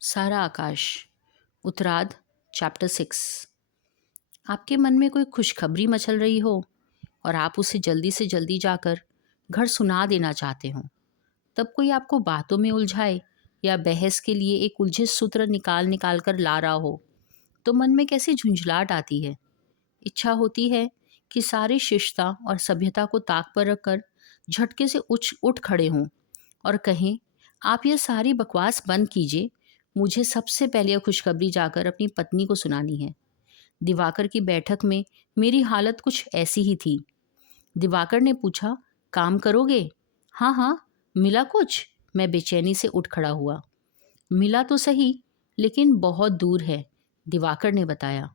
सारा आकाश उत्तरार्ध चैप्टर 6। आपके मन में कोई खुशखबरी मचल रही हो और आप उसे जल्दी से जल्दी जाकर घर सुना देना चाहते हो। तब कोई आपको बातों में उलझाए या बहस के लिए एक उलझे सूत्र निकाल निकाल कर ला रहा हो तो मन में कैसी झुंझलाहट आती है। इच्छा होती है कि सारी शिष्टता और सभ्यता को ताक पर रखकर झटके से उठ खड़े हों और कहें, आप ये सारी बकवास बंद कीजिए। मुझे सबसे पहले यह खुशखबरी जाकर अपनी पत्नी को सुनानी है। दिवाकर की बैठक में मेरी हालत कुछ ऐसी ही थी। दिवाकर ने पूछा, काम करोगे? हाँ हाँ, मिला कुछ? मैं बेचैनी से उठ खड़ा हुआ। मिला तो सही, लेकिन बहुत दूर है, दिवाकर ने बताया।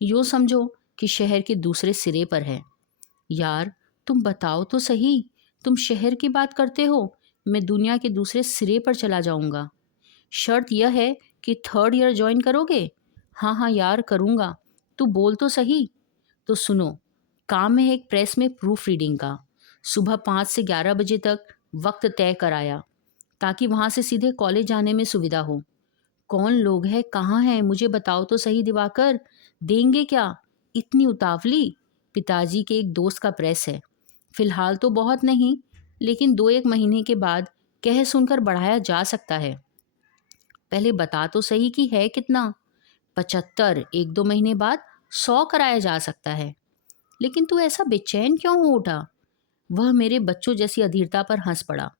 यूँ समझो कि शहर के दूसरे सिरे पर है। यार, तुम बताओ तो सही, तुम शहर की बात करते हो, मैं दुनिया के दूसरे सिरे पर चला जाऊंगा। शर्त यह है कि 3rd ईयर ज्वाइन करोगे? हाँ हाँ यार, करूँगा। तू बोल तो सही। तो सुनो, काम है एक प्रेस में प्रूफ रीडिंग का। सुबह 5 से 11 बजे तक वक्त तय कराया ताकि वहाँ से सीधे कॉलेज जाने में सुविधा हो। कौन लोग हैं, कहाँ हैं, मुझे बताओ तो सही दिवाकर। देंगे क्या? इतनी उतावली? पिताजी के एक दोस्त का प्रेस है। फिलहाल तो बहुत नहीं, लेकिन 2-1 महीने के बाद कह सुनकर बढ़ाया जा सकता है। पहले बता तो सही कि है कितना? 75। 1-2 महीने बाद 100 कराया जा सकता है। लेकिन तू ऐसा बेचैन क्यों हो उठा? वह मेरे बच्चों जैसी अधीरता पर हंस पड़ा।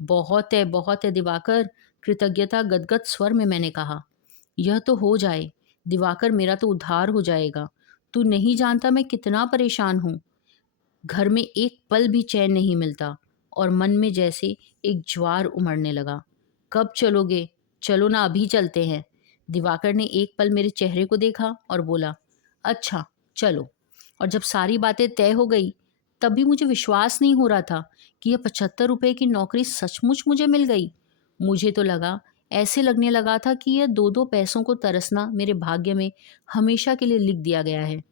बहुत है दिवाकर, कृतज्ञता गदगद स्वर में मैंने कहा। यह तो हो जाए दिवाकर, मेरा तो उद्धार हो जाएगा। तू नहीं जानता मैं कितना परेशान हूँ। घर में एक पल भी चैन नहीं मिलता और मन में जैसे एक ज्वार उमड़ने लगा। कब चलोगे? चलो ना, अभी चलते हैं। दिवाकर ने एक पल मेरे चेहरे को देखा और बोला, अच्छा चलो। और जब सारी बातें तय हो गई तब भी मुझे विश्वास नहीं हो रहा था कि यह 75 रुपए की नौकरी सचमुच मुझे मिल गई। मुझे तो लगा, ऐसे लगने लगा था कि यह 2-2 पैसों को तरसना मेरे भाग्य में हमेशा के लिए लिख दिया गया है।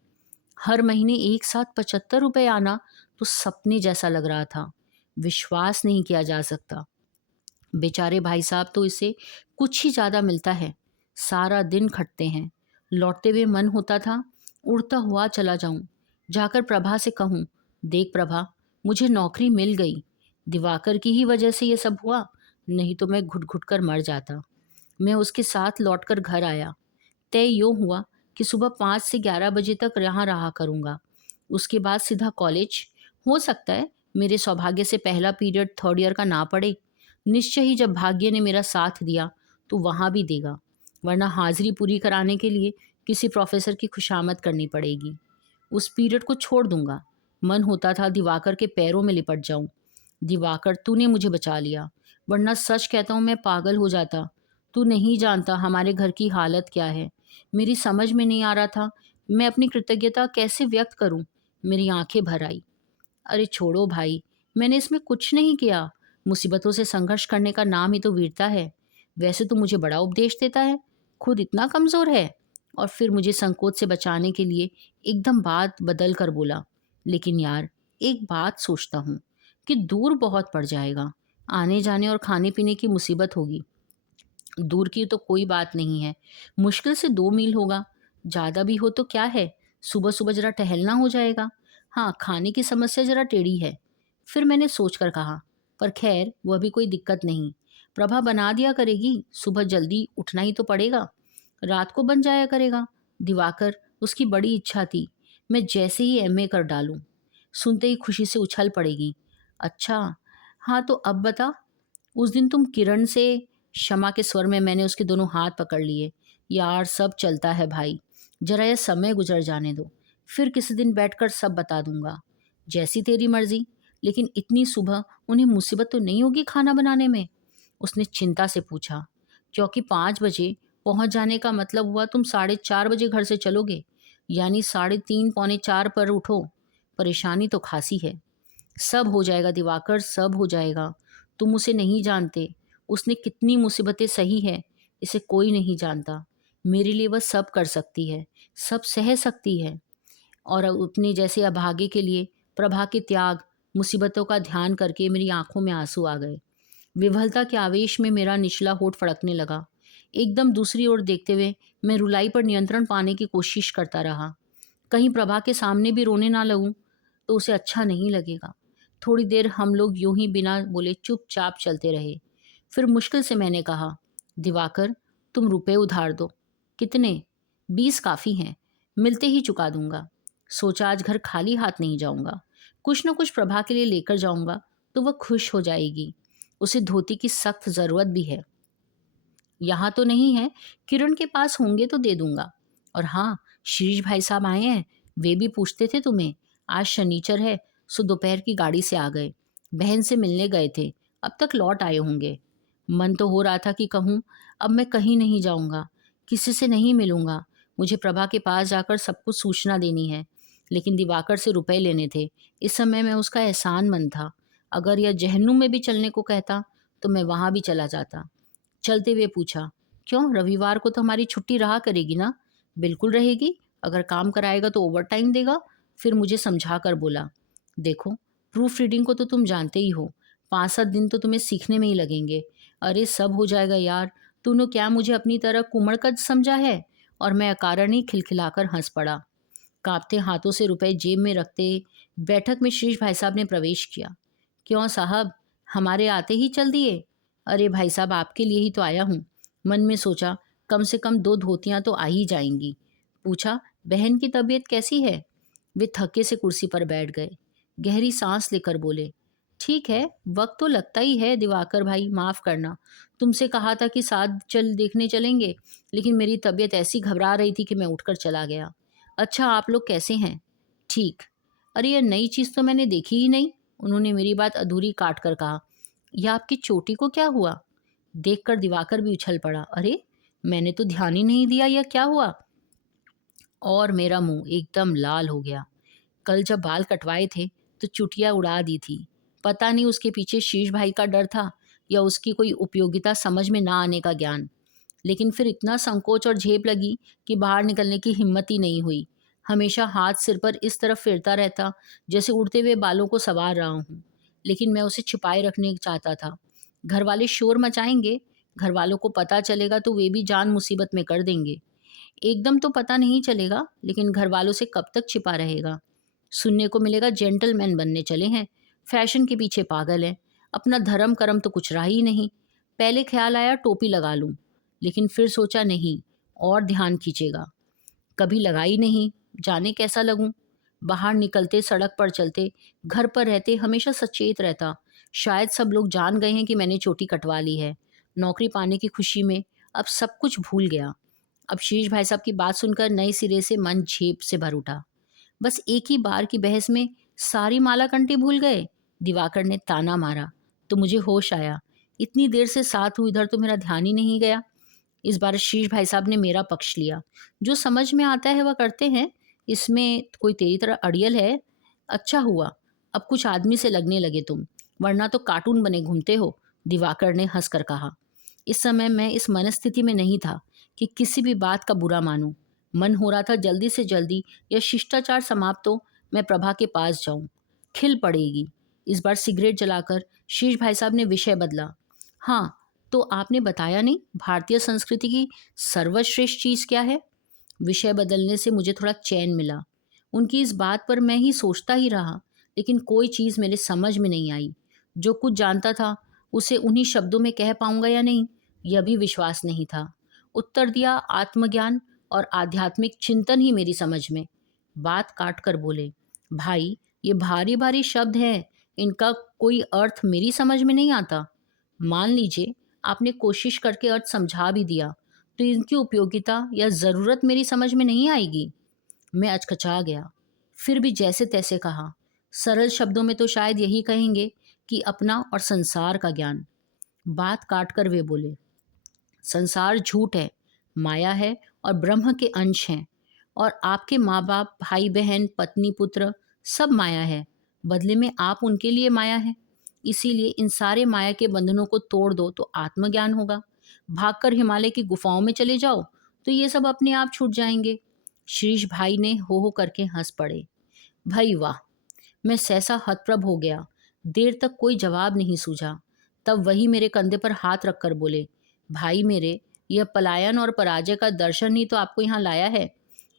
हर महीने एक साथ 75 रुपए आना तो सपने जैसा लग रहा था। विश्वास नहीं किया जा सकता। बेचारे भाई साहब तो इसे कुछ ही ज़्यादा मिलता है। सारा दिन खटते हैं। लौटते हुए मन होता था उड़ता हुआ चला जाऊं, जाकर प्रभा से कहूं, देख प्रभा, मुझे नौकरी मिल गई। दिवाकर की ही वजह से ये सब हुआ, नहीं तो मैं घुट घुट कर मर जाता। मैं उसके साथ लौटकर घर आया। तय यूँ हुआ कि सुबह 5 से 11 बजे तक यहाँ रहा करूँगा। उसके बाद सीधा कॉलेज। हो सकता है मेरे सौभाग्य से पहला पीरियड 3rd ईयर का ना पड़े। निश्चय ही जब भाग्य ने मेरा साथ दिया तो वहाँ भी देगा, वरना हाजिरी पूरी कराने के लिए किसी प्रोफेसर की खुशामद करनी पड़ेगी। उस पीरियड को छोड़ दूंगा। मन होता था दिवाकर के पैरों में लिपट जाऊं। दिवाकर, तूने मुझे बचा लिया, वरना सच कहता हूँ मैं पागल हो जाता। तू नहीं जानता हमारे घर की हालत क्या है। मेरी समझ में नहीं आ रहा था मैं अपनी कृतज्ञता कैसे व्यक्त करूं। मेरी आंखें भर आई। अरे छोड़ो भाई, मैंने इसमें कुछ नहीं किया। मुसीबतों से संघर्ष करने का नाम ही तो वीरता है। वैसे तो मुझे बड़ा उपदेश देता है, खुद इतना कमज़ोर है। और फिर मुझे संकोच से बचाने के लिए एकदम बात बदल कर बोला, लेकिन यार, एक बात सोचता हूँ कि दूर बहुत पड़ जाएगा। आने जाने और खाने पीने की मुसीबत होगी। दूर की तो कोई बात नहीं है, मुश्किल से 2 मील होगा। ज़्यादा भी हो तो क्या है, सुबह सुबह जरा टहलना हो जाएगा। हाँ, खाने की समस्या जरा टेढ़ी है। फिर मैंने सोच कर कहा, पर खैर वह भी कोई दिक्कत नहीं। प्रभा बना दिया करेगी, सुबह जल्दी उठना ही तो पड़ेगा। रात को बन जाया करेगा। दिवाकर, उसकी बड़ी इच्छा थी मैं जैसे ही एमए कर डालूं, सुनते ही खुशी से उछल पड़ेगी। अच्छा, हाँ तो अब बता, उस दिन तुम किरण से, क्षमा के स्वर में मैंने उसके दोनों हाथ पकड़ लिए। यार, सब चलता है भाई, जरा यह समय गुजर जाने दो, फिर किसी दिन बैठकर सब बता दूंगा। जैसी तेरी मर्जी, लेकिन इतनी सुबह उन्हें मुसीबत तो नहीं होगी खाना बनाने में? उसने चिंता से पूछा। क्योंकि 5 बजे पहुंच जाने का मतलब हुआ तुम 4:30 बजे घर से चलोगे, यानी 3:30 पौने 4 पर उठो। परेशानी तो खासी है। सब हो जाएगा दिवाकर, सब हो जाएगा। तुम उसे नहीं जानते, उसने कितनी मुसीबतें सही है, इसे कोई नहीं जानता। मेरे लिए वह सब कर सकती है, सब सह सकती है। और अपने जैसे अभागे के लिए प्रभा के त्याग, मुसीबतों का ध्यान करके मेरी आंखों में आंसू आ गए। विवलता के आवेश में मेरा निचला होठ फड़कने लगा। एकदम दूसरी ओर देखते हुए मैं रुलाई पर नियंत्रण पाने की कोशिश करता रहा। कहीं प्रभा के सामने भी रोने ना लगूं तो उसे अच्छा नहीं लगेगा। थोड़ी देर हम लोग यूं ही बिना बोले चुपचाप चलते रहे। फिर मुश्किल से मैंने कहा, दिवाकर, तुम रुपए उधार दो। कितने? 20 काफ़ी हैं, मिलते ही चुका दूंगा। सोचा आज घर खाली हाथ नहीं जाऊंगा, कुछ न कुछ प्रभा के लिए लेकर जाऊंगा तो वह खुश हो जाएगी। उसे धोती की सख्त ज़रूरत भी है। यहाँ तो नहीं है, किरण के पास होंगे तो दे दूंगा। और हाँ, शीरीष भाई साहब आए हैं, वे भी पूछते थे तुम्हें। आज शनिचर है, सो दोपहर की गाड़ी से आ गए। बहन से मिलने गए थे, अब तक लौट आए होंगे। मन तो हो रहा था कि कहूँ अब मैं कहीं नहीं जाऊंगा, किसी से नहीं मिलूंगा, मुझे प्रभा के पास जाकर सब कुछ सूचना देनी है। लेकिन दिवाकर से रुपए लेने थे। इस समय मैं उसका एहसान मंद था। अगर यह जहन्नुम में भी चलने को कहता तो मैं वहां भी चला जाता। चलते हुए पूछा, क्यों, रविवार को तो हमारी छुट्टी रहा करेगी ना? बिल्कुल रहेगी, अगर काम कराएगा तो ओवर टाइम देगा। फिर मुझे समझा कर बोला, देखो, प्रूफ रीडिंग को तो तुम जानते ही हो, 5-7 दिन तो तुम्हें सीखने में ही लगेंगे। अरे सब हो जाएगा यार, तूने क्या मुझे अपनी तरह कुमड़कद समझा है? और मैं अकारण ही खिलखिलाकर हंस पड़ा। कांपते हाथों से रुपए जेब में रखते बैठक में शीश भाई साहब ने प्रवेश किया। क्यों साहब, हमारे आते ही चल दिए? अरे भाई साहब, आपके लिए ही तो आया हूँ। मन में सोचा, कम से कम 2 धोतियाँ तो आ ही जाएंगी। पूछा, बहन की तबीयत कैसी है? वे थके से कुर्सी पर बैठ गए। गहरी सांस लेकर बोले, ठीक है, वक्त तो लगता ही है दिवाकर भाई, माफ़ करना। तुमसे कहा था कि साथ चल देखने चलेंगे, लेकिन मेरी तबीयत ऐसी घबरा रही थी कि मैं उठकर चला गया। अच्छा, आप लोग कैसे हैं? ठीक। अरे यह नई चीज़ तो मैंने देखी ही नहीं। उन्होंने मेरी बात अधूरी काट कर कहा, यह आपकी चोटी को क्या हुआ? देखकर दिवाकर भी उछल पड़ा। अरे, मैंने तो ध्यान ही नहीं दिया, यह क्या हुआ? और मेरा मुंह एकदम लाल हो गया। कल जब बाल कटवाए थे तो चुटिया उड़ा दी थी। पता नहीं उसके पीछे शीश भाई का डर था या उसकी कोई उपयोगिता समझ में ना आने का ज्ञान। लेकिन फिर इतना संकोच और झेप लगी कि बाहर निकलने की हिम्मत ही नहीं हुई। हमेशा हाथ सिर पर इस तरफ फेरता रहता जैसे उड़ते हुए बालों को संवार रहा हूँ। लेकिन मैं उसे छुपाए रखने चाहता था। घर वाले शोर मचाएंगे, घर वालों को पता चलेगा तो वे भी जान मुसीबत में कर देंगे। एकदम तो पता नहीं चलेगा, लेकिन घर वालों से कब तक छिपा रहेगा? सुनने को मिलेगा जेंटलमैन बनने चले हैं, फैशन के पीछे पागल हैं। अपना धर्म कर्म तो कुछ रहा ही नहीं। पहले ख्याल आया टोपी लगा लूं, लेकिन फिर सोचा नहीं, और ध्यान खींचेगा। कभी लगाई नहीं, जाने कैसा लगूं। बाहर निकलते, सड़क पर चलते, घर पर रहते हमेशा सचेत रहता। शायद सब लोग जान गए हैं कि मैंने चोटी कटवा ली है। नौकरी पाने की खुशी में अब सब कुछ भूल गया। अब शीश भाई साहब की बात सुनकर नए सिरे से मन झेप से भर उठा। बस एक ही बार की बहस में सारी माला कंठी भूल गए? दिवाकर ने ताना मारा तो मुझे होश आया। इतनी देर से साथ हूँ, इधर तो मेरा ध्यान ही नहीं गया। इस बार शीश भाई साहब ने मेरा पक्ष लिया। जो समझ में आता है वह करते हैं, इसमें कोई तेरी तरह अड़ियल है? अच्छा हुआ अब कुछ आदमी से लगने लगे तुम, वरना तो कार्टून बने घूमते हो, दिवाकर ने हंसकर कहा। इस समय मैं इस मनस्थिति में नहीं था कि किसी भी बात का बुरा मानूं। मन हो रहा था जल्दी से जल्दी यह शिष्टाचार समाप्त हो, मैं प्रभा के पास जाऊं। खिल पड़ेगी। इस बार सिगरेट जलाकर शीश भाई साहब ने विषय बदला। हाँ, तो आपने बताया नहीं, भारतीय संस्कृति की सर्वश्रेष्ठ चीज़ क्या है? विषय बदलने से मुझे थोड़ा चैन मिला। उनकी इस बात पर मैं ही सोचता ही रहा, लेकिन कोई चीज़ मेरे समझ में नहीं आई। जो कुछ जानता था उसे उन्हीं शब्दों में कह पाऊंगा या नहीं, यह भी विश्वास नहीं था। उत्तर दिया, आत्मज्ञान और आध्यात्मिक चिंतन ही मेरी समझ में। बात काट कर बोले, भाई, ये भारी भारी शब्द हैं, इनका कोई अर्थ मेरी समझ में नहीं आता। मान लीजिए आपने कोशिश करके अर्थ समझा भी दिया, तो इनकी उपयोगिता या ज़रूरत मेरी समझ में नहीं आएगी। मैं अचकचा गया। फिर भी जैसे तैसे कहा, सरल शब्दों में तो शायद यही कहेंगे कि अपना और संसार का ज्ञान। बात काट कर वे बोले, संसार झूठ है, माया है और ब्रह्म के अंश हैं। और आपके माँ बाप, भाई बहन, पत्नी, पुत्र सब माया है। बदले में आप उनके लिए माया है। इसीलिए इन सारे माया के बंधनों को तोड़ दो तो आत्मज्ञान होगा। भागकर हिमालय की गुफाओं में चले जाओ तो ये सब अपने आप छूट जाएंगे। शीश भाई ने हो करके हंस पड़े। भाई वाह! मैं सहसा हतप्रभ हो गया। देर तक कोई जवाब नहीं सूझा। तब वही मेरे कंधे पर हाथ रखकर बोले, भाई मेरे, यह पलायन और पराजय का दर्शन ही तो आपको यहाँ लाया है।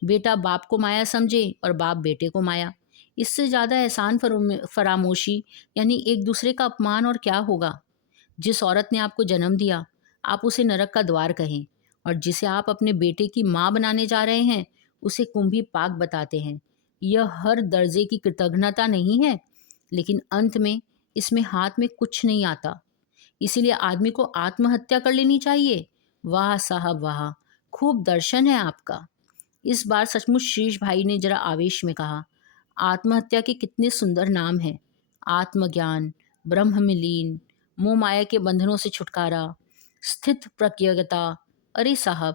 बेटा बाप को माया समझे और बाप बेटे को माया। इससे ज़्यादा एहसान फरामोशी यानी एक दूसरे का अपमान और क्या होगा। जिस औरत ने आपको जन्म दिया, आप उसे नरक का द्वार कहें, और जिसे आप अपने बेटे की माँ बनाने जा रहे हैं, उसे कुंभी पाक बताते हैं। यह हर दर्जे की कृतज्ञता नहीं है, लेकिन अंत में इसमें हाथ में कुछ नहीं आता। इसीलिए आदमी को आत्महत्या कर लेनी चाहिए। वाह साहब वाह, खूब दर्शन है आपका। इस बार सचमुच शीश भाई ने जरा आवेश में कहा, आत्महत्या के कितने सुंदर नाम हैं। आत्मज्ञान, ब्रह्म में लीन, मोह माया के बंधनों से छुटकारा, स्थित प्रज्ञता। अरे साहब,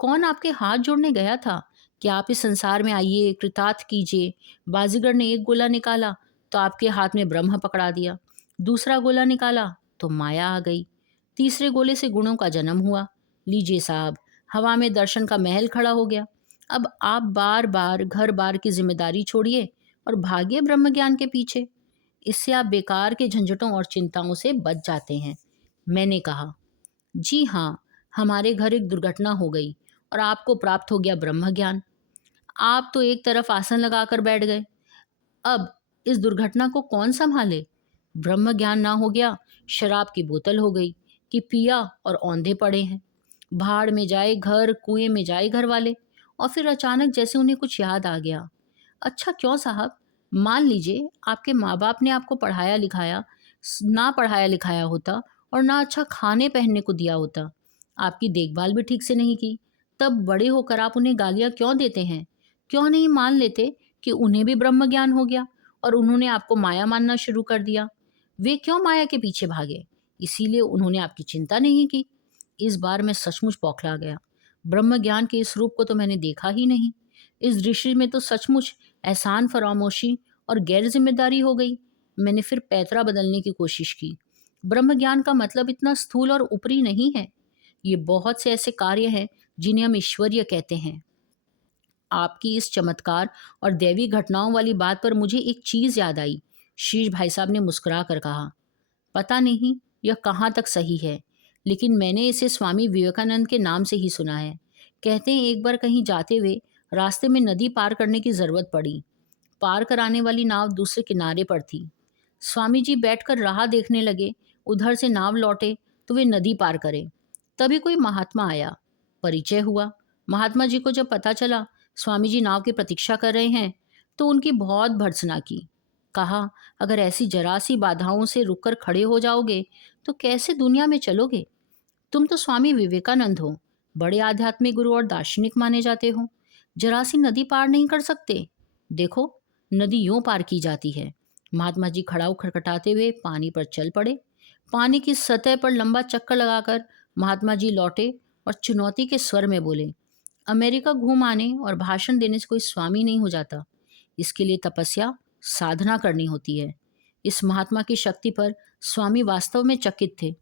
कौन आपके हाथ जोड़ने गया था कि आप इस संसार में आइए, कृतार्थ कीजिए। बाजीगर ने एक गोला निकाला तो आपके हाथ में ब्रह्म पकड़ा दिया, दूसरा गोला निकाला तो माया आ गई, तीसरे गोले से गुणों का जन्म हुआ। लीजिए साहब, हवा में दर्शन का महल खड़ा हो गया। अब आप बार बार घर बार की जिम्मेदारी छोड़िए और भागिए ब्रह्म ज्ञान के पीछे। इससे आप बेकार के झंझटों और चिंताओं से बच जाते हैं। मैंने कहा, जी हाँ, हमारे घर एक दुर्घटना हो गई और आपको प्राप्त हो गया ब्रह्म ज्ञान। आप तो एक तरफ आसन लगाकर बैठ गए। अब इस दुर्घटना को कौन संभाले। ब्रह्म ज्ञान ना हो गया, शराब की बोतल हो गई कि पिया और औंधे पड़े हैं। भाड़ में जाए घर, कुएं में जाए घर वाले। और फिर अचानक जैसे उन्हें कुछ याद आ गया। अच्छा क्यों साहब, मान लीजिए आपके माँ बाप ने आपको पढ़ाया लिखाया, ना पढ़ाया लिखाया होता और ना अच्छा खाने पहनने को दिया होता, आपकी देखभाल भी ठीक से नहीं की, तब बड़े होकर आप उन्हें गालियाँ क्यों देते हैं। क्यों नहीं मान लेते कि उन्हें भी ब्रह्म ज्ञान हो गया और उन्होंने आपको माया मानना शुरू कर दिया। वे क्यों माया के पीछे भागे, इसीलिए उन्होंने आपकी चिंता नहीं की। इस बार मैं सचमुच बौखला गया। ब्रह्म ज्ञान के इस रूप को तो मैंने देखा ही नहीं। इस दृश्य में तो सचमुच एहसान फरामोशी और गैर जिम्मेदारी हो गई। मैंने फिर पैतरा बदलने की कोशिश की। ब्रह्म ज्ञान का मतलब इतना स्थूल और ऊपरी नहीं है। ये बहुत से ऐसे कार्य हैं जिन्हें हम ईश्वरीय कहते हैं। आपकी इस चमत्कार और दैवी घटनाओं वाली बात पर मुझे एक चीज याद आई। शीश भाई साहब ने मुस्कुरा कर कहा, पता नहीं यह कहाँ तक सही है, लेकिन मैंने इसे स्वामी विवेकानंद के नाम से ही सुना है। कहते हैं एक बार कहीं जाते हुए रास्ते में नदी पार करने की जरूरत पड़ी। पार कराने वाली नाव दूसरे किनारे पर थी। स्वामी जी बैठकर राह देखने लगे। उधर से नाव लौटे तो वे नदी पार करे। तभी कोई महात्मा आया, परिचय हुआ। महात्मा जी को जब पता चला स्वामी जी नाव की प्रतीक्षा कर रहे हैं तो उनकी बहुत भर्त्सना की। कहा, अगर ऐसी जरा सी बाधाओं से रुककर खड़े हो जाओगे तो कैसे दुनिया में चलोगे। तुम तो स्वामी विवेकानंद हो, बड़े आध्यात्मिक गुरु और दार्शनिक माने जाते हो, जरा सी नदी पार नहीं कर सकते। देखो, नदी यूं पार की जाती है। महात्मा जी खड़ाऊ खटखटाते हुए पानी पर चल पड़े। पानी की सतह पर लंबा चक्कर लगाकर महात्मा जी लौटे और चुनौती के स्वर में बोले, अमेरिका घूम आने और भाषण देने से कोई स्वामी नहीं हो जाता। इसके लिए तपस्या, साधना करनी होती है। इस महात्मा की शक्ति पर स्वामी वास्तव में चकित थे।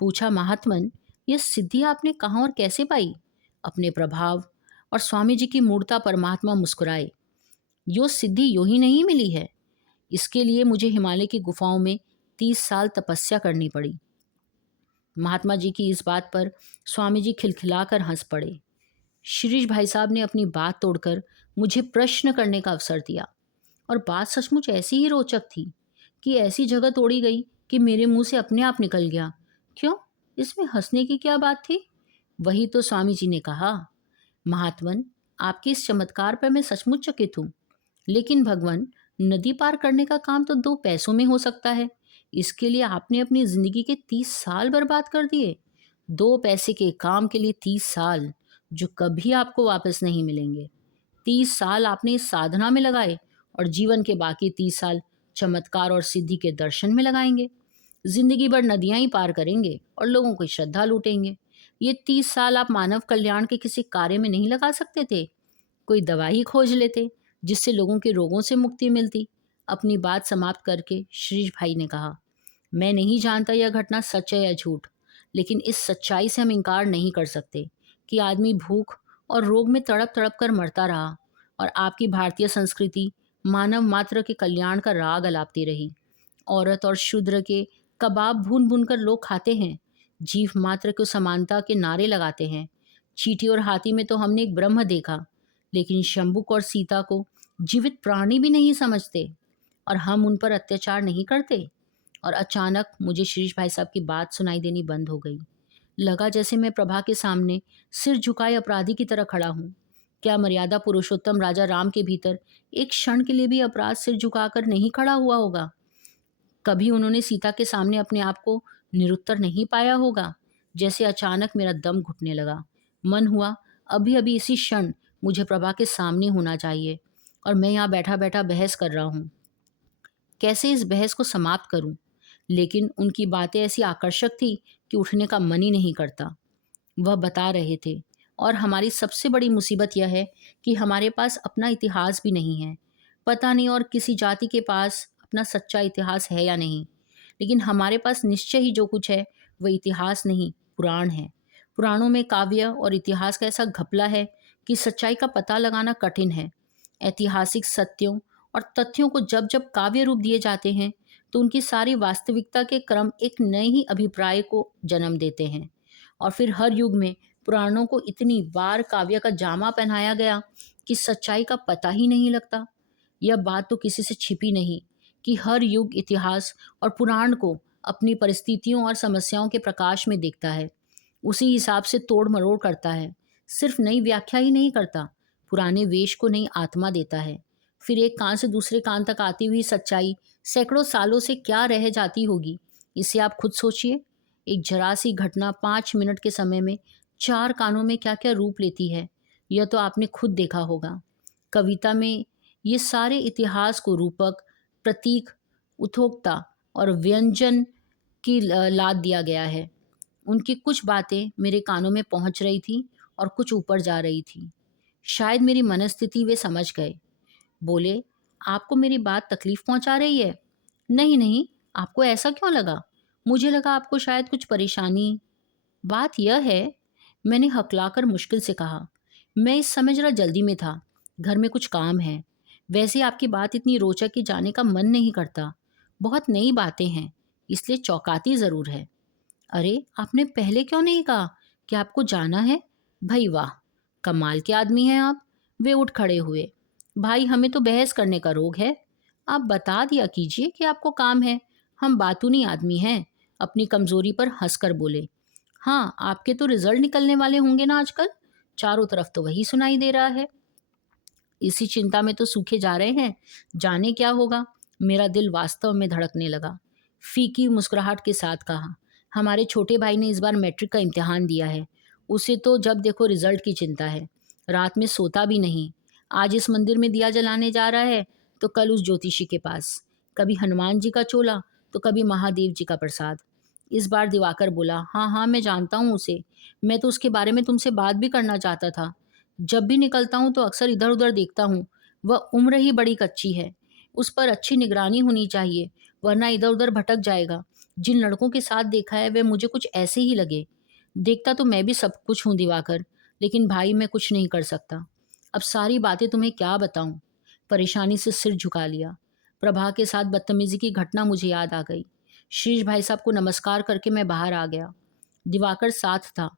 पूछा, महात्मन, यह सिद्धि आपने कहाँ और कैसे पाई। अपने प्रभाव और स्वामी जी की मूर्ता पर महात्मा मुस्कुराए। यो सिद्धि यूं ही नहीं मिली है। इसके लिए मुझे हिमालय की गुफाओं में 30 साल तपस्या करनी पड़ी। महात्मा जी की इस बात पर स्वामी जी खिलखिलाकर हंस पड़े। शिरीष भाई साहब ने अपनी बात तोड़कर मुझे प्रश्न करने का अवसर दिया, और बात सचमुच ऐसी ही रोचक थी कि ऐसी जगह तोड़ी गई कि मेरे मुंह से अपने आप निकल गया। क्यों, इसमें हंसने की क्या बात थी। वही तो स्वामी जी ने कहा, महात्मन, आपके इस चमत्कार पर मैं सचमुच चकित हूँ, लेकिन भगवान, नदी पार करने का काम तो 2 पैसों में हो सकता है। इसके लिए आपने अपनी जिंदगी के 30 साल बर्बाद कर दिए। 2 पैसे के काम के लिए 30 साल जो कभी आपको वापस नहीं मिलेंगे। 30 साल आपने इस साधना में लगाए और जीवन के बाकी 30 साल चमत्कार और सिद्धि के दर्शन में लगाएंगे। जिंदगी भर नदियां ही पार करेंगे और लोगों की श्रद्धा लूटेंगे। ये 30 साल आप मानव कल्याण के किसी कार्य में नहीं लगा सकते थे। कोई दवा ही खोज लेते जिससे लोगों के रोगों से मुक्ति मिलती। अपनी बात समाप्त करके श्रीश भाई ने कहा, मैं नहीं जानता यह घटना सच है या झूठ, लेकिन इस सच्चाई से हम इनकार नहीं कर सकते कि आदमी भूख और रोग में तड़प तड़प कर मरता रहा और आपकी भारतीय संस्कृति मानव मात्र के कल्याण का राग अलापती रही। औरत और शूद्र के कबाब भून भून कर लोग खाते हैं, जीव मात्र को समानता के नारे लगाते हैं। चींटी और हाथी में तो हमने एक ब्रह्म देखा, लेकिन शंबुक और सीता को जीवित प्राणी भी नहीं समझते, और हम उन पर अत्याचार नहीं करते। और अचानक मुझे शीरीष भाई साहब की बात सुनाई देनी बंद हो गई। लगा जैसे मैं प्रभा के सामने सिर झुकाए अपराधी की तरह खड़ा हूँ। क्या मर्यादा पुरुषोत्तम राजा राम के भीतर एक क्षण के लिए भी अपराध सिर झुकाकर नहीं खड़ा हुआ होगा? कभी उन्होंने सीता के सामने अपने आप को निरुत्तर नहीं पाया होगा? जैसे अचानक मेरा दम घुटने लगा। मन हुआ अभी अभी इसी क्षण मुझे प्रभा के सामने होना चाहिए, और मैं यहाँ बैठा बैठा बहस कर रहा हूँ। कैसे इस बहस को समाप्त करूं? लेकिन उनकी बातें ऐसी आकर्षक थी कि उठने का मन ही नहीं करता। वह बता रहे थे, और हमारी सबसे बड़ी मुसीबत यह है कि हमारे पास अपना इतिहास भी नहीं है। पता नहीं और किसी जाति के पास अपना सच्चा इतिहास है या नहीं, लेकिन हमारे पास निश्चय ही जो कुछ है वह इतिहास नहीं, पुराण है। पुराणों में काव्य और इतिहास का ऐसा घपला है कि सच्चाई का पता लगाना कठिन है। ऐतिहासिक सत्यों और तथ्यों को जब जब काव्य रूप दिए जाते हैं, तो उनकी सारी वास्तविकता के क्रम एक नए ही अभिप्राय को जन्म देते हैं। और फिर हर युग में पुराणों को इतनी बार काव्य का जामा पहनाया गया कि सच्चाई का पता ही नहीं लगता। यह बात तो किसी से छिपी नहीं कि हर युग इतिहास और पुराण को अपनी परिस्थितियों और समस्याओं के प्रकाश में देखता है, उसी हिसाब से तोड़ मरोड़ करता है। सिर्फ नई व्याख्या ही नहीं करता, पुराने वेश को नई आत्मा देता है। फिर एक कान से दूसरे कान तक आती हुई सच्चाई सैकड़ों सालों से क्या रह जाती होगी, इसे आप खुद सोचिए। एक जरा सी घटना 5 मिनट के समय में 4 कानों में क्या क्या रूप लेती है, यह तो आपने खुद देखा होगा। कविता में ये सारे इतिहास को रूपक, प्रतीक, उथोक्ता और व्यंजन की लाद दिया गया है। उनकी कुछ बातें मेरे कानों में पहुंच रही थी और कुछ ऊपर जा रही थी। शायद मेरी मनस्थिति वे समझ गए। बोले, आपको मेरी बात तकलीफ पहुंचा रही है? नहीं नहीं, आपको ऐसा क्यों लगा? मुझे लगा आपको शायद कुछ परेशानी। बात यह है, मैंने हकलाकर मुश्किल से कहा, मैं इस समय जरा जल्दी में था, घर में कुछ काम है। वैसे आपकी बात इतनी रोचक कि जाने का मन नहीं करता। बहुत नई बातें हैं, इसलिए चौंकाती ज़रूर है। अरे, आपने पहले क्यों नहीं कहा कि आपको जाना है? भाई वाह, कमाल के आदमी हैं आप। वे उठ खड़े हुए। भाई, हमें तो बहस करने का रोग है। आप बता दिया कीजिए कि आपको काम है। हम बातूनी आदमी हैं। अपनी कमजोरी पर हंसकर बोले। हाँ, आपके तो रिजल्ट निकलने वाले होंगे ना आजकल? चारों तरफ तो वही सुनाई दे रहा है। इसी चिंता में तो सूखे जा रहे हैं, जाने क्या होगा। मेरा दिल वास्तव में धड़कने लगा। फीकी मुस्कुराहट के साथ कहा, हमारे छोटे भाई ने इस बार मैट्रिक का इम्तिहान दिया है। उसे तो जब देखो रिजल्ट की चिंता है। रात में सोता भी नहीं। आज इस मंदिर में दिया जलाने जा रहा है, तो कल उस ज्योतिषी के पास। कभी हनुमान जी का चोला, तो कभी महादेव जी का प्रसाद। इस बार दिवाकर बोला, हाँ हाँ, मैं जानता हूँ उसे। मैं तो उसके बारे में तुमसे बात भी करना चाहता था। जब भी निकलता हूँ तो अक्सर इधर उधर देखता हूँ। वह उम्र ही बड़ी कच्ची है। उस पर अच्छी निगरानी होनी चाहिए, वरना इधर उधर भटक जाएगा। जिन लड़कों के साथ देखा है वे मुझे कुछ ऐसे ही लगे। देखता तो मैं भी सब कुछ हूँ दिवाकर, लेकिन भाई मैं कुछ नहीं कर सकता। अब सारी बातें तुम्हें क्या बताऊं? परेशानी से सिर झुका लिया। प्रभा के साथ बदतमीजी की घटना मुझे याद आ गई। शीश भाई साहब को नमस्कार करके मैं बाहर आ गया। दिवाकर साथ था।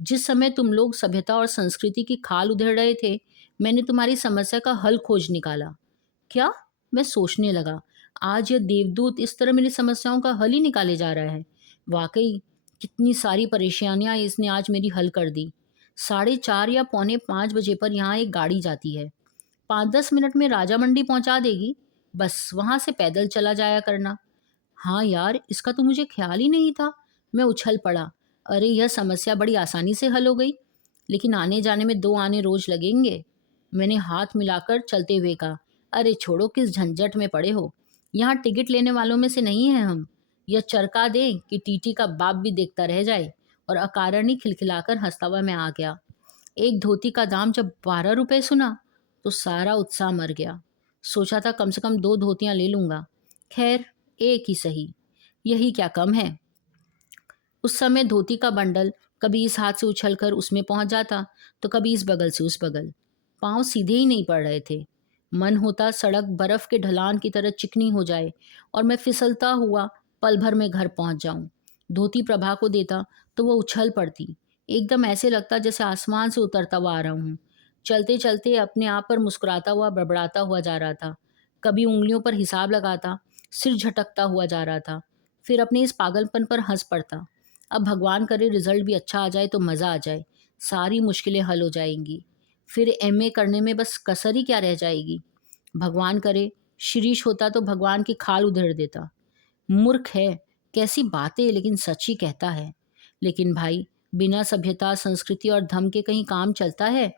जिस समय तुम लोग सभ्यता और संस्कृति की खाल उधेड़ रहे थे, मैंने तुम्हारी समस्या का हल खोज निकाला। क्या? मैं सोचने लगा, आज यह देवदूत इस तरह मेरी समस्याओं का हल ही निकाले जा रहा है। वाकई कितनी सारी परेशानियां इसने आज मेरी हल कर दी। 4:30 या पौने 5 बजे पर यहाँ एक गाड़ी जाती है, 5-10 मिनट में राजा मंडी पहुंचा देगी। बस वहां से पैदल चला जाया करना। हाँ यार, इसका तो मुझे ख्याल ही नहीं था। मैं उछल पड़ा। अरे, यह समस्या बड़ी आसानी से हल हो गई, लेकिन आने जाने में 2 आने रोज लगेंगे। मैंने हाथ मिलाकर चलते हुए कहा, अरे छोड़ो, किस झंझट में पड़े हो। यहाँ टिकट लेने वालों में से नहीं हैं हम। यह चरका दें कि टीटी का बाप भी देखता रह जाए। और अकारण ही खिलखिलाकर हंसता हुआ मैं आ गया। एक धोती का दाम जब 12 रुपये सुना तो सारा उत्साह मर गया। सोचा था कम से कम 2 धोतियां ले लूंगा। खैर, एक ही सही, यही क्या कम है। उस समय धोती का बंडल कभी इस हाथ से उछलकर उसमें पहुंच जाता, तो कभी इस बगल से उस बगल। पांव सीधे ही नहीं पड़ रहे थे। मन होता सड़क बर्फ के ढलान की तरह चिकनी हो जाए और मैं फिसलता हुआ पल भर में घर पहुंच जाऊं। धोती प्रभा को देता तो वह उछल पड़ती। एकदम ऐसे लगता जैसे आसमान से उतरता हुआ आ रहा हूँ। चलते चलते अपने आप पर मुस्कुराता हुआ बड़बड़ाता हुआ जा रहा था। कभी उंगलियों पर हिसाब लगाता, सिर झटकता हुआ जा रहा था। फिर अपने इस पागलपन पर हंस पड़ता। अब भगवान करे रिजल्ट भी अच्छा आ जाए तो मज़ा आ जाए, सारी मुश्किलें हल हो जाएंगी। फिर एमए करने में बस कसर ही क्या रह जाएगी। भगवान करे शिरीष होता तो भगवान की खाल उधेड़ देता। मूर्ख है, कैसी बातें, लेकिन सच ही कहता है। लेकिन भाई, बिना सभ्यता, संस्कृति और धर्म के कहीं काम चलता है?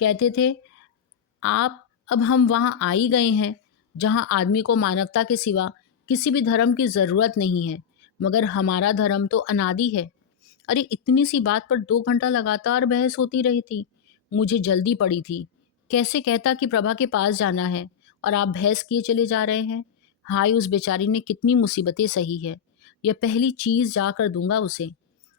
कहते थे आप, अब हम वहाँ आ ही गए हैं जहाँ आदमी को मानवता के सिवा किसी भी धर्म की ज़रूरत नहीं है। मगर हमारा धर्म तो अनादि है। अरे इतनी सी बात पर 2 घंटा लगातार बहस होती रही थी। मुझे जल्दी पड़ी थी। कैसे कहता कि प्रभा के पास जाना है और आप बहस किए चले जा रहे हैं। हाय, उस बेचारी ने कितनी मुसीबतें सही है। यह पहली चीज़ जाकर दूंगा उसे।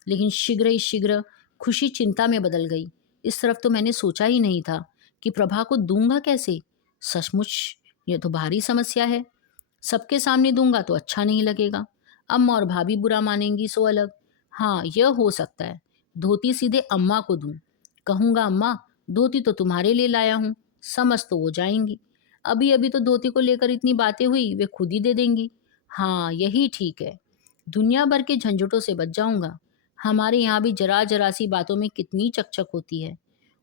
लेकिन शीघ्र ही शीघ्र खुशी चिंता में बदल गई। इस तरफ तो मैंने सोचा ही नहीं था कि प्रभा को दूंगा कैसे। सचमुच यह तो भारी समस्या है। सबके सामने दूंगा तो अच्छा नहीं लगेगा। अम्मा और भाभी बुरा मानेंगी सो अलग। हाँ, यह हो सकता है धोती सीधे अम्मा को दूं। कहूँगा अम्मा, धोती तो तुम्हारे लिए लाया हूँ। समझ तो वो जाएंगी। अभी अभी तो धोती को लेकर इतनी बातें हुई, वे खुद ही दे देंगी। हाँ, यही ठीक है। दुनिया भर के झंझटों से बच जाऊंगा। हमारे यहाँ भी जरा जरा सी बातों में कितनी चकचक होती है।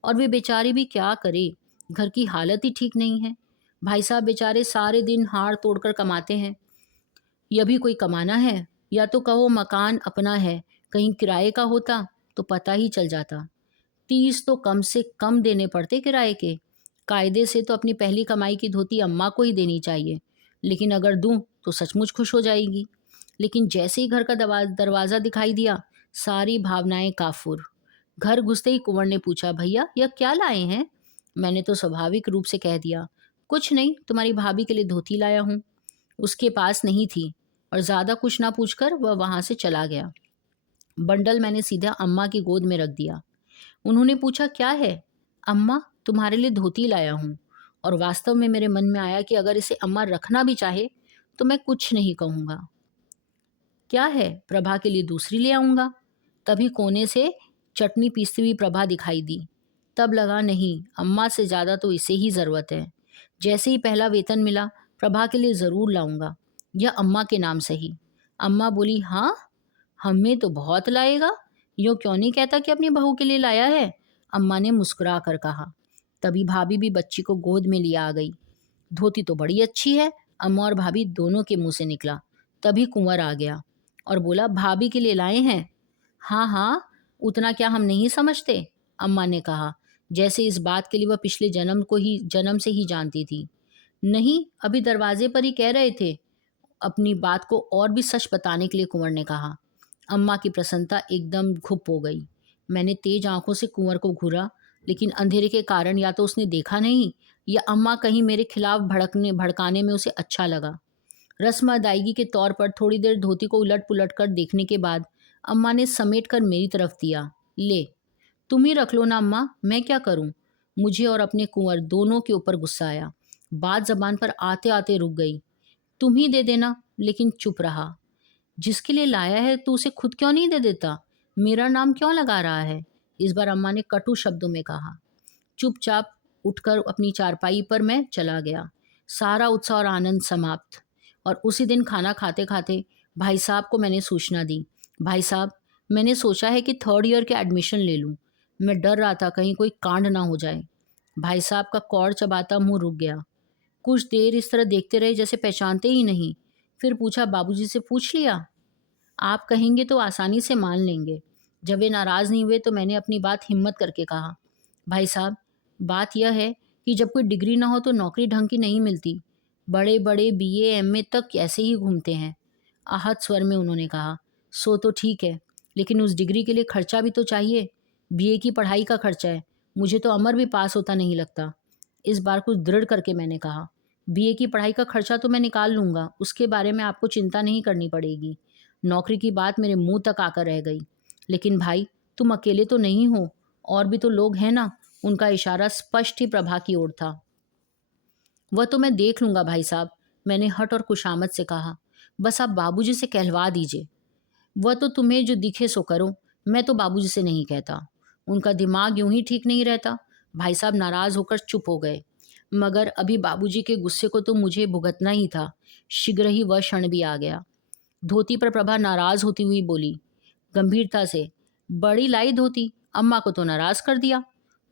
और वे बेचारे भी क्या करे, घर की हालत ही ठीक नहीं है। भाई साहब बेचारे सारे दिन हाड़ तोड़कर कमाते हैं। यह भी कोई कमाना है? या तो कहो मकान अपना है, कहीं किराए का होता तो पता ही चल जाता। 30 तो कम से कम देने पड़ते किराए के। कायदे से तो अपनी पहली कमाई की धोती अम्मा को ही देनी चाहिए। लेकिन अगर दूं तो सचमुच खुश हो जाएगी। लेकिन जैसे ही घर का दरवाज़ा दिखाई दिया, सारी भावनाएं काफुर। घर घुसते ही कुंवर ने पूछा, भैया यह क्या लाए हैं? मैंने तो स्वाभाविक रूप से कह दिया, कुछ नहीं, तुम्हारी भाभी के लिए धोती लाया हूँ। उसके पास नहीं थी और ज़्यादा कुछ ना पूछकर वह वहाँ से चला गया। बंडल मैंने सीधा अम्मा की गोद में रख दिया। उन्होंने पूछा, क्या है? अम्मा, तुम्हारे लिए धोती लाया हूँ। और वास्तव में मेरे मन में आया कि अगर इसे अम्मा रखना भी चाहे तो मैं कुछ नहीं कहूँगा। क्या है? प्रभा के लिए दूसरी ले आऊँगा। तभी कोने से चटनी पीसती हुई प्रभा दिखाई दी। तब लगा नहीं, अम्मा से ज़्यादा तो इसे ही ज़रूरत है। जैसे ही पहला वेतन मिला, प्रभा के लिए ज़रूर लाऊंगा, यह अम्मा के नाम से ही। अम्मा बोली, हाँ, हमें तो बहुत लाएगा। यूँ क्यों नहीं कहता कि अपनी बहू के लिए लाया है? अम्मा ने मुस्कुरा कर कहा। तभी भाभी भी बच्ची को गोद में लिया आ गई। धोती तो बड़ी अच्छी है, अम्मा और भाभी दोनों के मुंह से निकला। तभी कुंवर आ गया और बोला, भाभी के लिए लाए हैं? हाँ हाँ, उतना क्या हम नहीं समझते? अम्मा ने कहा, जैसे इस बात के लिए वह पिछले जन्म से ही जानती थी। नहीं, अभी दरवाजे पर ही कह रहे थे। अपनी बात को और भी सच बताने के लिए कुंवर ने कहा। अम्मा की प्रसन्नता एकदम घुप हो गई। मैंने तेज आंखों से कुंवर को घूरा, लेकिन अंधेरे के कारण या तो उसने देखा नहीं या अम्मा कहीं मेरे खिलाफ भड़काने में उसे अच्छा लगा। रस्म अदायगी के तौर पर थोड़ी देर धोती को उलट पुलट कर देखने के बाद अम्मा ने समेट कर मेरी तरफ दिया। ले, तुम ही रख लो ना अम्मा, मैं क्या करूं? मुझे और अपने कुंवर दोनों के ऊपर गुस्सा आया। बात जबान पर आते आते रुक गई। तुम ही दे देना, लेकिन चुप रहा। जिसके लिए लाया है तो उसे खुद क्यों नहीं दे देता? मेरा नाम क्यों लगा रहा है? इस बार अम्मा ने कटु शब्दों में कहा। चुपचाप उठकर अपनी चारपाई पर मैं चला गया। सारा उत्साह और आनंद समाप्त। और उसी दिन खाना खाते खाते भाई साहब को मैंने सूचना दी। भाई साहब, मैंने सोचा है कि 3rd ईयर के एडमिशन ले लूं। मैं डर रहा था कहीं कोई कांड ना हो जाए। भाई साहब का कौड़ चबाता मुंह रुक गया। कुछ देर इस तरह देखते रहे जैसे पहचानते ही नहीं। फिर पूछा, बाबूजी से पूछ लिया? आप कहेंगे तो आसानी से मान लेंगे। जब वे नाराज़ नहीं हुए तो मैंने अपनी बात हिम्मत करके कहा, भाई साहब, बात यह है कि जब कोई डिग्री ना हो तो नौकरी ढंग की नहीं मिलती। बड़े बड़े बीए एमए तक ऐसे ही घूमते हैं। आहत स्वर में उन्होंने कहा, सो तो ठीक है, लेकिन उस डिग्री के लिए खर्चा भी तो चाहिए। बीए की पढ़ाई का खर्चा है। मुझे तो अमर भी पास होता नहीं लगता। इस बार कुछ दृढ़ करके मैंने कहा, बीए की पढ़ाई का खर्चा तो मैं निकाल लूँगा, उसके बारे में आपको चिंता नहीं करनी पड़ेगी। नौकरी की बात मेरे मुंह तक आकर रह गई। लेकिन भाई, तुम अकेले तो नहीं हो, और भी तो लोग हैं ना। उनका इशारा स्पष्ट ही प्रभा की ओर था। वह तो मैं देख लूंगा भाई साहब, मैंने हट और खुशामद से कहा। बस आप बाबूजी से कहलवा दीजिए। वह तो तुम्हें जो दिखे सो करो, मैं तो बाबूजी से नहीं कहता। उनका दिमाग यूं ही ठीक नहीं रहता। भाई साहब नाराज होकर चुप हो गए। मगर अभी बाबूजी के गुस्से को तो मुझे भुगतना ही था। शीघ्र ही वह क्षण भी आ गया। धोती पर प्रभा नाराज होती हुई बोली गंभीरता से, बड़ी लाई धोती, अम्मा को तो नाराज कर दिया।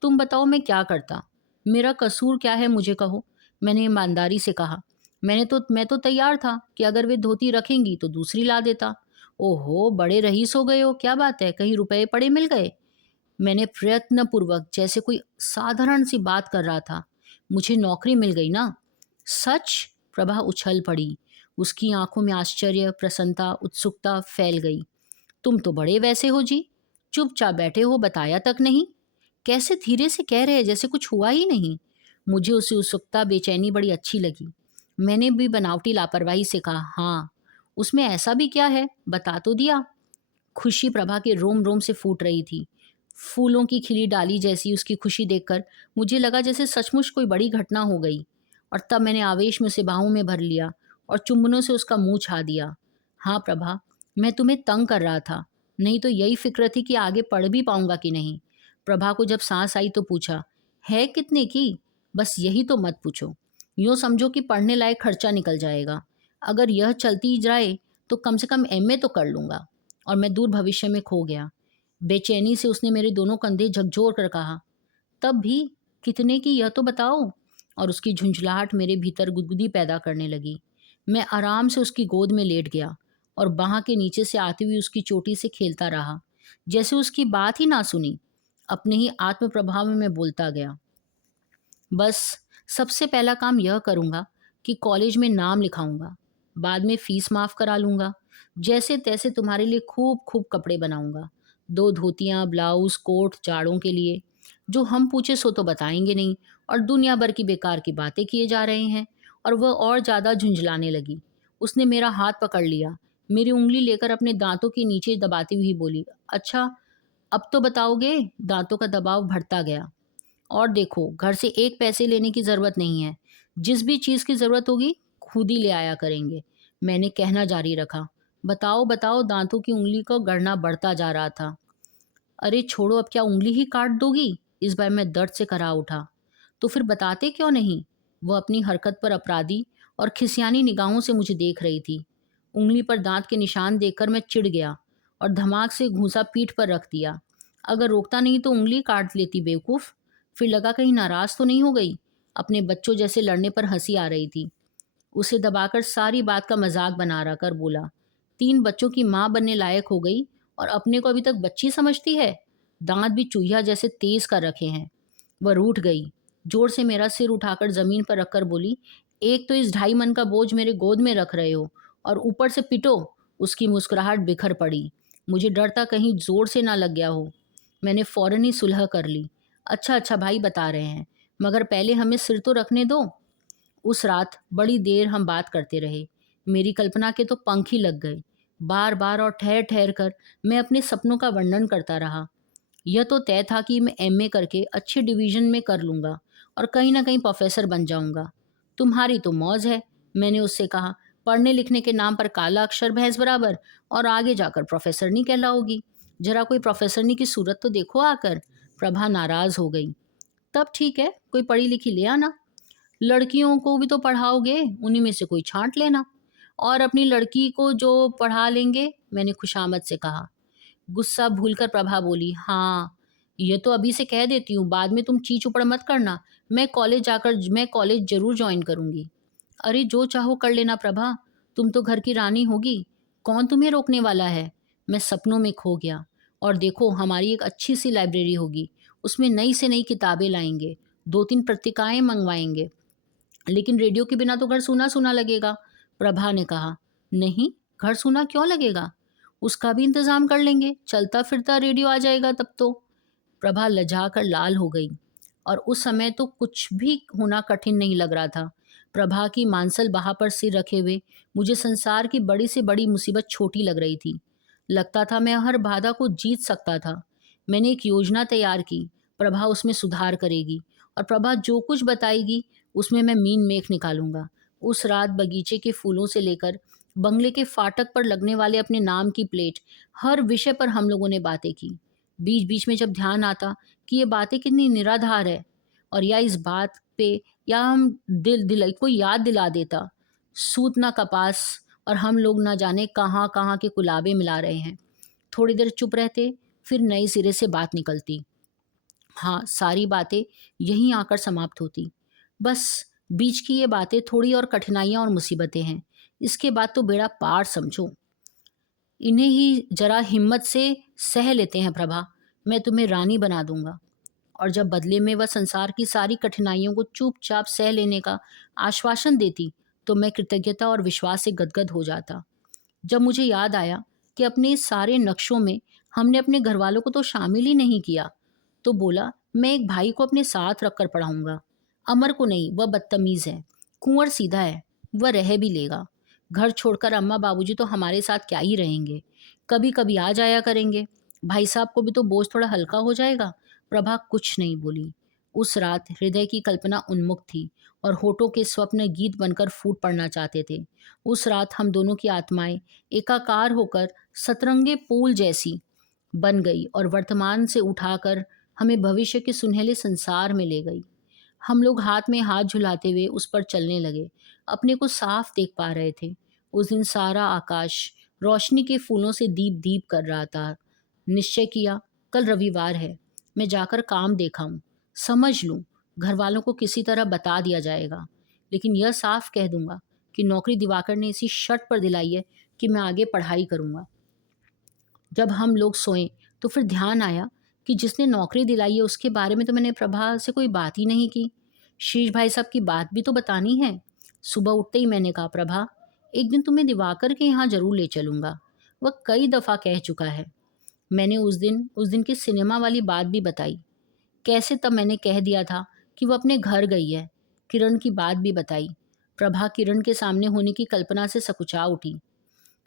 तुम बताओ मैं क्या करता? मेरा कसूर क्या है मुझे कहो। मैंने ईमानदारी से कहा। मैं तो तैयार था कि अगर वे धोती रखेंगी तो दूसरी ला देता। ओहो, बड़े रईस हो गए हो, क्या बात है, कहीं रुपए पड़े मिल गए? मैंने प्रयत्नपूर्वक जैसे कोई साधारण सी बात कर रहा था। मुझे नौकरी मिल गई ना? सच? प्रभा उछल पड़ी। उसकी आंखों में आश्चर्य, प्रसन्नता, उत्सुकता फैल गई। तुम तो बड़े वैसे हो जी, चुपचाप बैठे हो, बताया तक नहीं। कैसे धीरे से कह रहे जैसे कुछ हुआ ही नहीं। मुझे उसकी उत्सुकता, बेचैनी बड़ी अच्छी लगी। मैंने भी बनावटी लापरवाही से कहा, हाँ, उसमें ऐसा भी क्या है, बता तो दिया। खुशी प्रभा के रोम रोम से फूट रही थी। फूलों की खिली डाली जैसी उसकी खुशी देखकर मुझे लगा जैसे सचमुच कोई बड़ी घटना हो गई। और तब मैंने आवेश में उसे बाहों में भर लिया और चुंबनों से उसका मुंह छा दिया। हाँ प्रभा, मैं तुम्हें तंग कर रहा था, नहीं तो यही फिक्र थी कि आगे पढ़ भी पाऊंगा कि नहीं। प्रभा को जब सांस आई तो पूछा, है कितने की? बस यही तो मत पूछो। यूँ समझो कि पढ़ने लायक खर्चा निकल जाएगा। अगर यह चलती जाए तो कम से कम एमए तो कर लूँगा। और मैं दूर भविष्य में खो गया। बेचैनी से उसने मेरे दोनों कंधे झकझोर कर कहा, तब भी कितने की यह तो बताओ। और उसकी झुंझलाहट मेरे भीतर गुदगुदी पैदा करने लगी। मैं आराम से उसकी गोद में लेट गया और बाह के नीचे से आती हुई उसकी चोटी से खेलता रहा, जैसे उसकी बात ही ना सुनी। अपने ही आत्म प्रभाव में मैं बोलता गया, बस सबसे पहला काम यह करूँगा कि कॉलेज में नाम लिखाऊंगा, बाद में फीस माफ़ करा लूँगा, जैसे तैसे तुम्हारे लिए खूब खूब कपड़े बनाऊंगा। 2 धोतियाँ, ब्लाउज, कोट जाड़ों के लिए। जो हम पूछे सो तो बताएंगे नहीं, और दुनिया भर की बेकार की बातें किए जा रहे हैं। और वह और ज़्यादा झुंझलाने लगी। उसने मेरा हाथ पकड़ लिया, मेरी उंगली लेकर अपने दांतों के नीचे दबाती हुई बोली, अच्छा अब तो बताओगे? दांतों का दबाव बढ़ता गया। और देखो, घर से एक पैसे लेने की ज़रूरत नहीं है। जिस भी चीज़ की ज़रूरत होगी खुद ही ले आया करेंगे। मैंने कहना जारी रखा। बताओ बताओ, दांतों की उंगली का गड़ना बढ़ता जा रहा था। अरे छोड़ो, अब क्या उंगली ही काट दोगी? इस बार मैं दर्द से करा उठा। तो फिर बताते क्यों नहीं? वह अपनी हरकत पर अपराधी और खिसियानी निगाहों से मुझे देख रही थी। उंगली पर दांत के निशान देखकर मैं चिढ़ गया और धमाक से घूंसा पीठ पर रख दिया। अगर रोकता नहीं तो उंगली काट लेती बेवकूफ़। फिर लगा कहीं नाराज़ तो नहीं हो गई। अपने बच्चों जैसे लड़ने पर हंसी आ रही थी। उसे दबाकर सारी बात का मजाक बना रहा कर बोला, 3 बच्चों की माँ बनने लायक हो गई और अपने को अभी तक बच्ची समझती है। दांत भी चूहिया जैसे तेज कर रखे हैं। वह रूठ गई। जोर से मेरा सिर उठाकर जमीन पर रखकर बोली, एक तो इस 2.5 मन का बोझ मेरे गोद में रख रहे हो और ऊपर से पिटो। उसकी मुस्कुराहट बिखर पड़ी। मुझे डर था कहीं जोर से ना लग गया हो। मैंने फौरन ही सुलह कर ली। अच्छा अच्छा भाई बता रहे हैं, मगर पहले हमें सिर तो रखने दो। उस रात बड़ी देर हम बात करते रहे। मेरी कल्पना के तो पंख ही लग गए। बार बार और ठहर ठहर कर मैं अपने सपनों का वर्णन करता रहा। यह तो तय था कि मैं एमए करके अच्छे डिवीजन में कर लूँगा और कहीं ना कहीं प्रोफेसर बन जाऊँगा। तुम्हारी तो मौज है, मैंने उससे कहा। पढ़ने लिखने के नाम पर काला अक्षर भैंस बराबर, और आगे जाकर प्रोफेसरनी कहलाओगी। जरा कोई प्रोफेसरनी की सूरत तो देखो आकर। प्रभा नाराज हो गई। तब ठीक है, कोई पढ़ी लिखी ले आना। लड़कियों को भी तो पढ़ाओगे, उन्हीं में से कोई छांट लेना। और अपनी लड़की को जो पढ़ा लेंगे, मैंने खुशामद से कहा। गुस्सा भूलकर प्रभा बोली, हाँ, ये तो अभी से कह देती हूँ, बाद में तुम ची चुपड़ मत करना। मैं कॉलेज जरूर ज्वाइन करूँगी। अरे जो चाहो कर लेना प्रभा, तुम तो घर की रानी होगी, कौन तुम्हें रोकने वाला है। मैं सपनों में खो गया। और देखो, हमारी एक अच्छी सी लाइब्रेरी होगी, उसमें नई से नई किताबें लाएंगे, 2-3 पत्रिकाएं मंगवाएंगे। लेकिन रेडियो के बिना तो घर सूना सूना लगेगा। प्रभा ने कहा, नहीं, घर सूना क्यों लगेगा? उसका भी इंतजाम कर लेंगे, चलता फिरता रेडियो आ जाएगा तब तो। प्रभा लजा कर लाल हो गई। और उस समय तो कुछ भी होना कठिन नहीं लग रहा था। प्रभा की मांसल बाह पर सिर रखे हुए मुझे संसार की बड़ी से बड़ी मुसीबत छोटी लग रही थी। लगता था मैं हर बाधा को जीत सकता था। मैंने एक योजना तैयार की। प्रभा उसमें सुधार करेगी और प्रभा जो कुछ बताएगी उसमें मैं मीन मेख निकालूंगा। उस रात बगीचे के फूलों से लेकर बंगले के फाटक पर लगने वाले अपने नाम की प्लेट, हर विषय पर हम लोगों ने बातें की। बीच बीच में जब ध्यान आता कि ये बातें कितनी निराधार है, और या इस बात पे या हम दिल दिल कोई याद दिला देता, सूत ना कपास और हम लोग ना जाने कहाँ कहाँ के कुलाबे मिला रहे हैं। थोड़ी देर चुप रहते, फिर नए सिरे से बात निकलती। हाँ, सारी बातें यहीं आकर समाप्त होती। बस बीच की ये बातें थोड़ी और कठिनाइयाँ और मुसीबतें हैं। इसके बाद तो बेड़ा पार समझो। इन्हें ही जरा हिम्मत से सह लेते हैं प्रभा। मैं तुम्हें रानी बना दूंगा। और जब बदले में वह संसार की सारी कठिनाइयों को चुपचाप सह लेने का आश्वासन देती, तो मैं कृतज्ञता और विश्वास से गदगद हो जाता। जब मुझे याद आया कि अपने इस सारे नक्शों में हमने अपने घर वालों को तो शामिल ही नहीं किया, तो बोला, मैं एक भाई को अपने साथ रखकर पढ़ाऊंगा। अमर को नहीं, वह बदतमीज है, कुंवर सीधा है, वह रह भी लेगा। घर छोड़कर अम्मा बाबूजी तो हमारे साथ क्या ही रहेंगे, कभी कभी आ जाया करेंगे। भाई साहब को भी तो बोझ थोड़ा हल्का हो जाएगा। प्रभा कुछ नहीं बोली। उस रात हृदय की कल्पना उन्मुख थी और होठों के स्वप्न गीत बनकर फूट पड़ना चाहते थे। उस रात हम दोनों की आत्माएं एकाकार होकर सतरंगे फूल जैसी बन गई और वर्तमान से उठाकर हमें भविष्य के सुनहले संसार में ले गई। हम लोग हाथ में हाथ झुलाते हुए उस पर चलने लगे। अपने को साफ देख पा रहे थे। उस दिन सारा आकाश रोशनी के फूलों से दीप दीप कर रहा था। निश्चय किया, कल रविवार है, मैं जाकर काम देखाऊं, समझ लूं, घर वालों को किसी तरह बता दिया जाएगा। लेकिन यह साफ कह दूंगा कि नौकरी दिवाकर ने इसी शर्त पर दिलाई है कि मैं आगे पढ़ाई करूंगा। जब हम लोग सोए तो फिर ध्यान आया कि जिसने नौकरी दिलाई है उसके बारे में तो मैंने प्रभा से कोई बात ही नहीं की। शीश भाई साहब की बात भी तो बतानी है। सुबह उठते ही मैंने कहा, प्रभा, एक दिन तुम्हें दिवाकर के यहाँ जरूर ले चलूंगा। वह कई दफ़ा कह चुका है। मैंने उस दिन की सिनेमा वाली बात भी बताई। कैसे तब मैंने कह दिया था कि वो अपने घर गई है। किरण की बात भी बताई। प्रभा किरण के सामने होने की कल्पना से सकुचा उठी।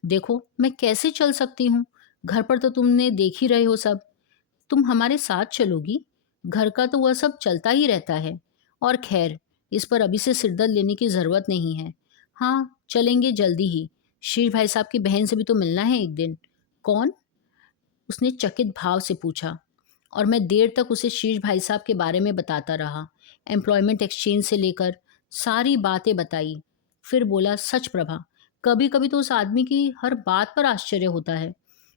देखो, मैं कैसे चल सकती हूँ? घर पर तो तुमने देख ही रहे हो सब। तुम हमारे साथ चलोगी? घर का तो वह सब चलता ही रहता है। और खैर, इस पर अभी से सिरदर्द लेने की ज़रूरत नहीं है। हाँ, चलेंगे जल्दी ही। शीर भाई साहब की बहन से भी तो मिलना है एक दिन। कौन? उसने चकित भाव से पूछा। और मैं देर तक उसे शीर्ष भाई साहब के बारे में बताता रहा। एम्प्लॉयमेंट एक्सचेंज से लेकर सारी बातें बताई। फिर बोला, सच प्रभा, कभी कभी तो उस आदमी की हर बात पर आश्चर्य होता है।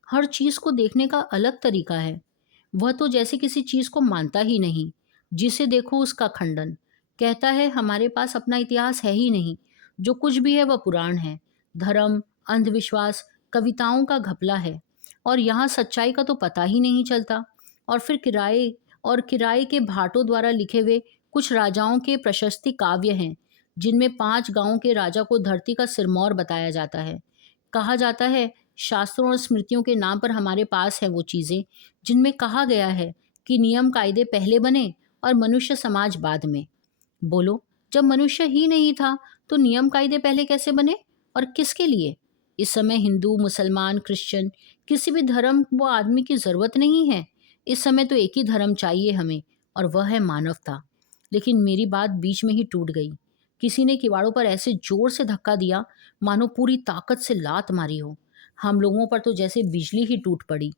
हर चीज़ को देखने का अलग तरीका है। वह तो जैसे किसी चीज़ को मानता ही नहीं। जिसे देखो उसका खंडन। कहता है हमारे पास अपना इतिहास है ही नहीं। जो कुछ भी है वह पुराण है। धर्म, अंधविश्वास, कविताओं का घपला है। और यहाँ सच्चाई का तो पता ही नहीं चलता। और फिर किराए के भाटों द्वारा लिखे हुए कुछ राजाओं के प्रशस्ति काव्य हैं, जिनमें 5 गांवों के राजा को धरती का सिरमौर बताया जाता है। कहा जाता है शास्त्रों और स्मृतियों के नाम पर हमारे पास है वो चीज़ें जिनमें कहा गया है कि नियम कायदे पहले बने और मनुष्य समाज बाद में। बोलो, जब मनुष्य ही नहीं था तो नियम कायदे पहले कैसे बने और किसके लिए? इस समय हिंदू, मुसलमान, क्रिश्चियन, किसी भी धर्म वो आदमी की ज़रूरत नहीं है। इस समय तो एक ही धर्म चाहिए हमें, और वह है मानवता। लेकिन मेरी बात बीच में ही टूट गई। किसी ने किवाड़ों पर ऐसे जोर से धक्का दिया मानो पूरी ताकत से लात मारी हो। हम लोगों पर तो जैसे बिजली ही टूट पड़ी।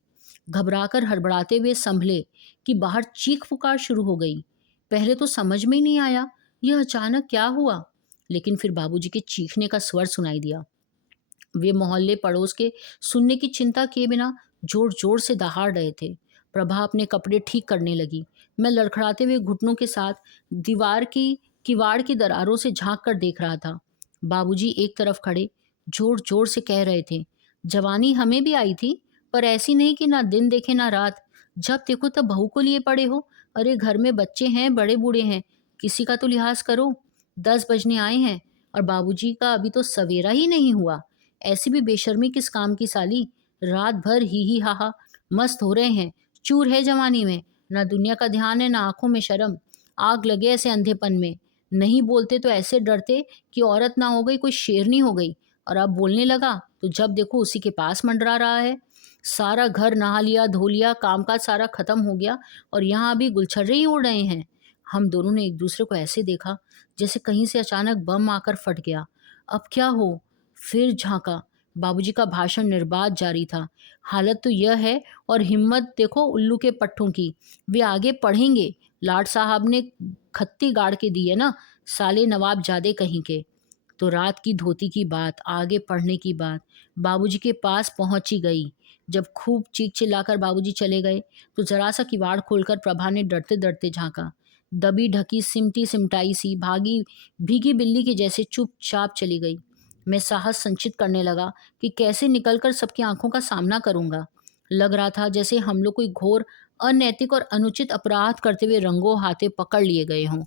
घबराकर हड़बड़ाते हुए संभले कि बाहर चीख पुकार शुरू हो गई। पहले तो समझ में ही नहीं आया यह अचानक क्या हुआ, लेकिन फिर बाबूजी के चीखने का स्वर सुनाई दिया। वे मोहल्ले पड़ोस के सुनने की चिंता किए बिना जोर जोर से दहाड़ रहे थे। प्रभा अपने कपड़े ठीक करने लगी। मैं लड़खड़ाते हुए घुटनों के साथ दीवार की किवाड़ की दरारों से झांक कर देख रहा था। बाबूजी एक तरफ खड़े जोर जोर से कह रहे थे, जवानी हमें भी आई थी, पर ऐसी नहीं कि ना दिन देखे ना रात। जब देखो तब बहू को लिए पड़े हो। अरे घर में बच्चे हैं, बड़े बूढ़े हैं, किसी का तो लिहाज करो। 10 बजने आए हैं और बाबूजी का अभी तो सवेरा ही नहीं हुआ। ऐसी भी बेशर्मी किस काम की साली? रात भर ही हा हा मस्त हो रहे हैं। चूर है जवानी में, ना दुनिया का ध्यान है ना आंखों में शर्म। आग लगे ऐसे अंधेपन में। नहीं बोलते तो ऐसे डरते कि औरत ना हो गई कोई शेरनी हो गई, और अब बोलने लगा तो जब देखो उसी के पास मंडरा रहा है। सारा घर नहा लिया, धो लिया, कामकाज सारा खत्म हो गया, और यहाँ अभी गुलछर्रे ही उड़ रहे हैं। हम दोनों ने एक दूसरे को ऐसे देखा जैसे कहीं से अचानक बम आकर फट गया। अब क्या हो? फिर झांका। बाबूजी का भाषण निर्बाध जारी था। हालत तो यह है और हिम्मत देखो उल्लू के पट्टों की। वे आगे पढ़ेंगे। लाड साहब ने खत्ती गाड़ के दी है ना, साले नवाब जादे कहीं के। तो रात की धोती की बात, आगे पढ़ने की बात बाबूजी के पास पहुंची गई। जब खूब चीख चिल्लाकर बाबूजी चले गए तो जरा सा किवाड़ खोलकर प्रभा ने डरते डरते झांका। दबी ढकी सिमटी सिमटाई सी भागी भीगी बिल्ली के जैसे चुपचाप चली गई। मैं साहस संचित करने लगा कि कैसे निकलकर सबकी आंखों का सामना करूंगा। लग रहा था जैसे हम लोग कोई घोर अनैतिक और अनुचित अपराध करते हुए रंगों हाथे पकड़ लिए गए हों।